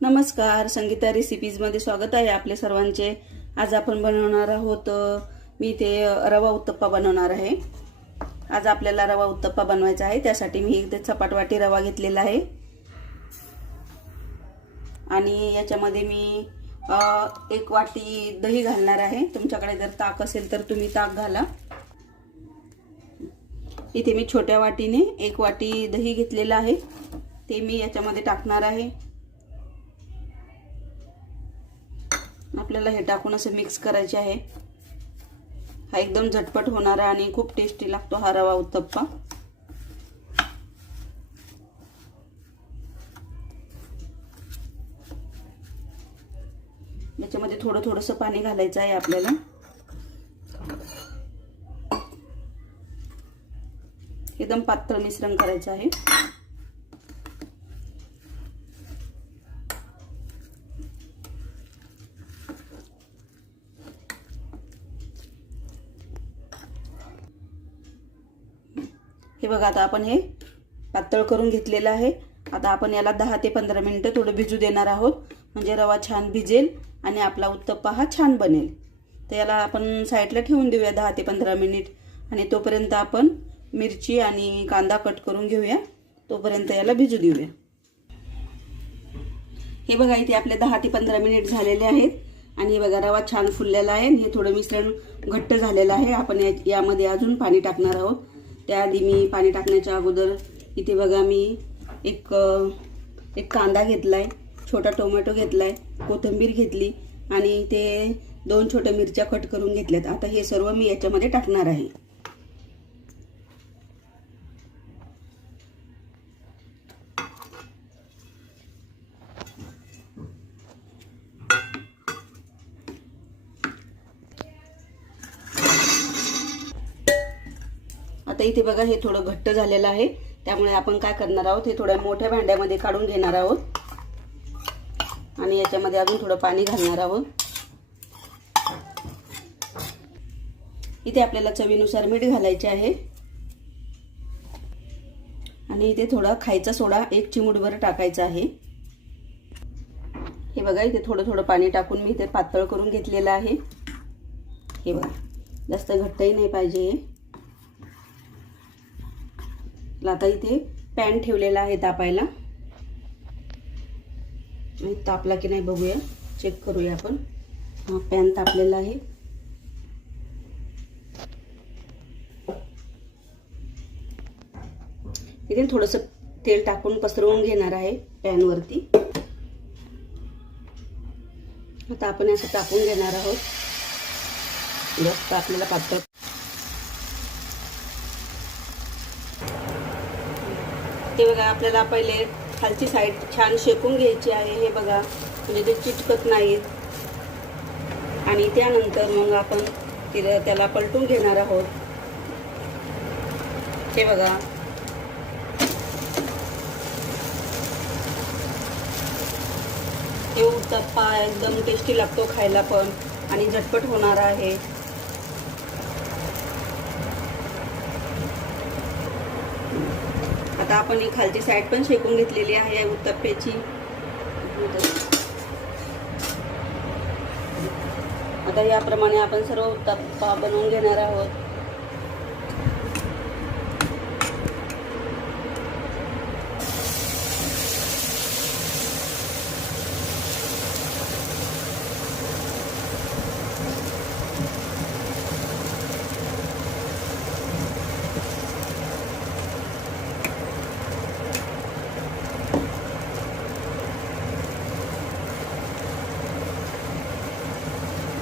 नमस्कार संगीता रेसिपीजमध्ये स्वागत आहे आपले सर्वांचे. आज आपण बनवणार आहोत मी ते रवा उत्तप्पा बनवणार आहे. आज आपल्याला रवा उत्तप्पा बनवायचा आहे त्यासाठी मी इथे चपाटवाटी रवा घेतलेला आहे. आणि याच्यामध्ये मी एक वाटी दही घालणार आहे. तुमच्याकडे जर ताक असेल तर तुम्ही ताक घाला. इथे मी छोट्या वाटीने एक वाटी दही घेतलेलं आहे. ते मी याच्यामध्ये टाकणार आहे. आपल्याला हे टाकून असं मिक्स करायचे आहे. हा एकदम झटपट होणारा आणि खूप टेस्टी लागतो हा रवा उत्तप्पा. याच्यामध्ये थोडं थोडंसं पाणी घालायचं आहे आपल्याला. एकदम पातळ मिश्रण करायचं आहे. हे बघा आता आपण हे पातळ करून घेतलेलं आहे. आता आपण याला दहा ते पंधरा मिनिटं थोडं भिजू देणार आहोत. म्हणजे रवा छान भिजेल आणि आपला उत्तप्पा हा छान बनेल. तर याला आपण साईडला ठेवून देऊया दहा ते पंधरा मिनिट. आणि तोपर्यंत आपण मिरची आणि कांदा कट करून घेऊया. तोपर्यंत याला भिजू देऊया. हे बघा इथे आपले दहा ते पंधरा मिनिट झालेले आहेत. आणि हे बघा रवा छान फुललेला आहे. आणि हे थोडं मिश्रण घट्ट झालेलं आहे. आपण या यामध्ये अजून पाणी टाकणार आहोत. त्याआधी मी पाणी टाकण्याच्या अगोदर इथे बघा मी एक एक कांदा घेतलाय छोटा टोमॅटो घेतला आहे कोथिंबीर घेतली आणि ते दोन छोट्या मिरच्या कट करून घेतल्यात. आता हे सर्व मी याच्यामध्ये टाकणार आहे. आता इथे बघा हे थोडं घट्ट झालेलं आहे. त्यामुळे आपण काय करणार आहोत हे थोड्या मोठ्या भांड्यामध्ये काढून घेणार आहोत. आणि याच्यामध्ये अजून थोडं पाणी घालणार आहोत. इथे आपल्याला चवीनुसार मीठ घालायचे आहे. आणि इथे थोडा खायचा सोडा एक चिमूटभर टाकायचा आहे. हे बघा इथे थोडं थोडं पाणी टाकून मी इथे पातळ करून घेतलेलं आहे. हे बघा जास्त घट्टही नाही पाहिजे हे. आता इथे पॅन ठेवलेला आहे तापायला. तापला की नाही बघूया. चेक करूया आपण. हा पॅन तापलेला आहे. इथे थोडंसं तेल टाकून पसरवून घेणार आहे पॅनवरती आता आपण असं टाकून घेणार आहोत. जास्त आपल्याला पातळ ते बघा आपल्याला पहिले खालची साईड छान शेकून घ्यायची आहे. हे बघा म्हणजे ते चिटकत नाहीत. आणि त्यानंतर मग आपण तिला त्याला पलटून घेणार आहोत. हे बघा. हे उत्तप्पा एकदम टेस्टी लागतो खायला पण. आणि झटपट होणार आहे. आता आपण ही खालची साईड पण शेकून घेतलेली आहे उत्तप्प्याची आता याप्रमाणे आपण सर्व उत्तप्पा बनवून घेणार आहोत.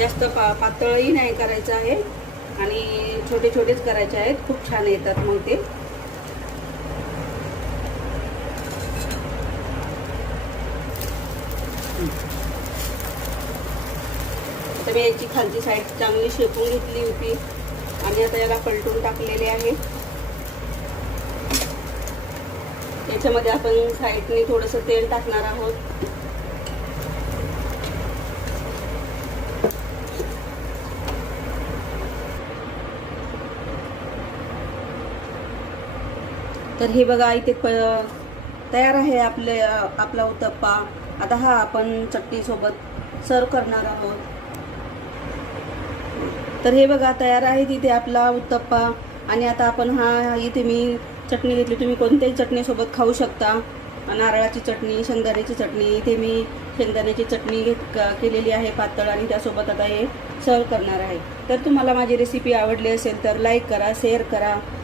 जास्त पा पातळही नाही करायचं आहे. आणि छोटे छोटेच करायचे आहेत. खूप छान येतात मग ते. आता मी याची खालची साईड चांगली शेकून घेतली होती. आणि आता याला पलटून टाकलेले आहे. याच्यामध्ये आपण साईडने थोडंसं तेल टाकणार आहोत. तर हे बघा इथे प तयार आहे आपले आपला उत्तप्पा. आता हा आपण चटणीसोबत सर्व करणार आहोत. तर हे बघा तयार आहे तिथे आपला उत्तप्पा. आणि आता आपण हा इथे मी चटणी घेतली. तुम्ही कोणत्याही चटणीसोबत खाऊ शकता. नारळाची चटणी शेंगदाण्याची चटणी. इथे मी शेंगदाण्याची चटणी घेत क- केलेली आहे पातळ आणि त्यासोबत आता हे सर्व करणार आहे. तर तुम्हाला माझी रेसिपी आवडली असेल तर लाईक करा शेअर करा.